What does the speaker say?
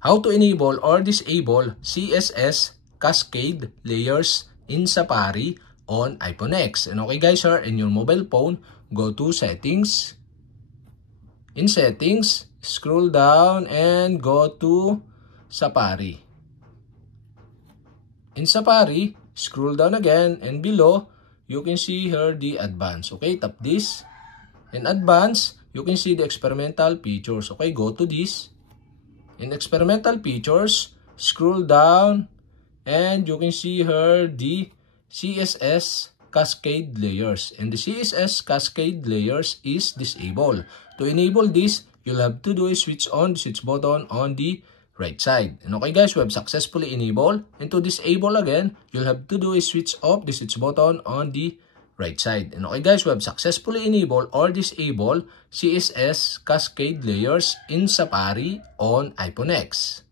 how to enable or disable CSS Cascade layers in Safari on iPhone X. And okay guys, here in your mobile phone, go to settings. In settings, scroll down and go to Safari. In Safari, scroll down again and below, you can see here the advanced. Okay, tap this. In advanced, you can see the experimental features. Okay, go to this. In experimental features, scroll down and you can see here the CSS Cascade layers. And the CSS Cascade layers is disabled. To enable this, you'll have to do is switch on the switch button on the right side. And okay guys, we have successfully enabled. And to disable again, you'll have to do is switch off the switch button on the right side. And okay guys, we have successfully enabled or disabled CSS Cascade layers in Safari on iPhone X.